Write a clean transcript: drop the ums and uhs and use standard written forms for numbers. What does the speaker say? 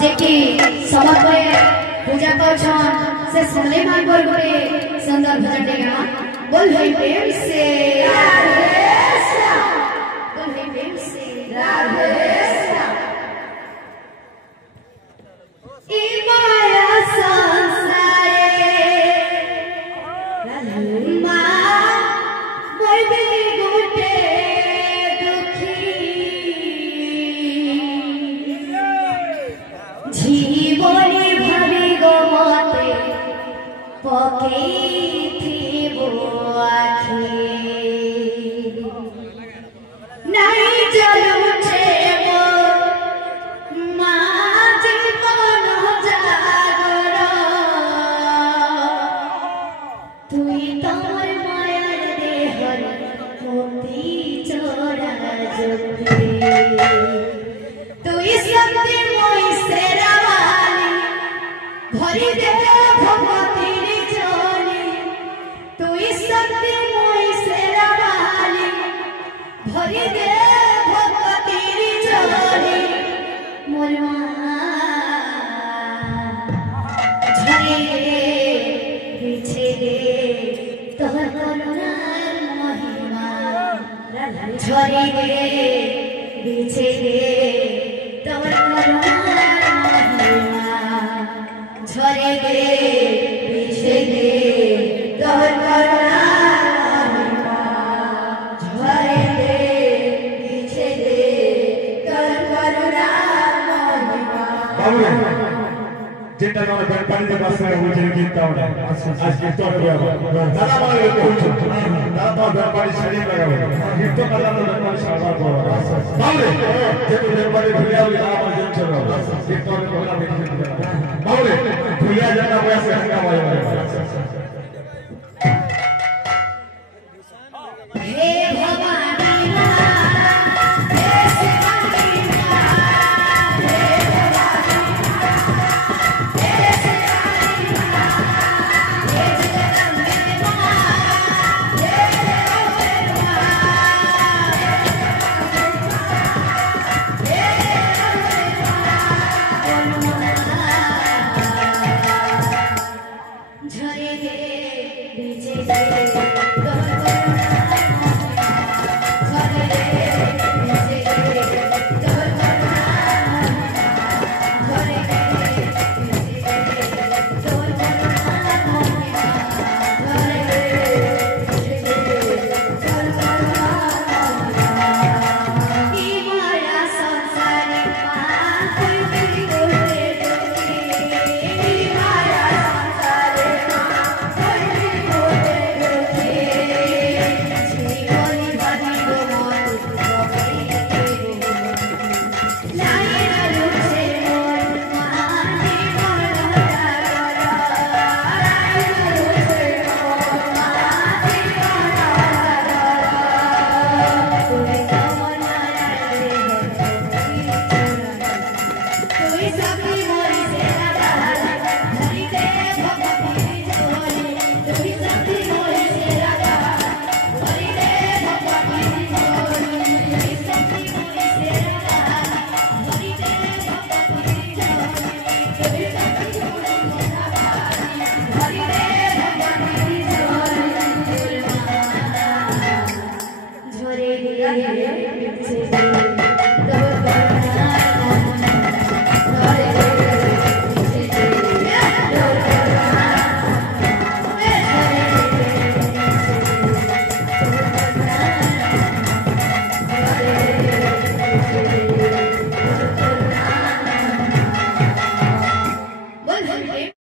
जेकी समर्पणे पूजा करछन से सुनले मान बोल गोटे सुंदर भजन देगा बोल है प्रेम से राधे श्याम बोल है प्रेम से राधे श्याम ई माया संसारे मां बोल दे गोटे जीवनी भावी गमते पकेइथिबो आखि नहीं चलुछे मो मां जीवन जागर तुई तोर मायार देहर मुक्ति चोरा जपी तुई शक्ति मोई शेरावाली भरी दे भगवतीर जोनी तुई शक्ति मोई शेरावाली भरी दे भगवतीर जोनी मोर झरे पीछे रे तोहर करुणार महिमा झरे पीछे रे तोहर करुणार महिमा झरे दे पीछे दे तोहर करुणार महिमा झरे दे पीछे दे तोहर करुणार महिमा যেটা আমরা ব্যাপারীতে বাসনা হচ্ছে গীতটা ওটা আজকে তো দাদা বলে বলছো দাদা তো ব্যাপারী শাড়ি লাগাবে গীত দাদা তো ব্যাপারী সাবার করো তাহলে যেটা ব্যাপারী ভুলিয়া হলে আমার জন্য চলো গীত তো কথা দেখি তাহলে ভুলিয়া জানা বয়স হাঙ্গা হয়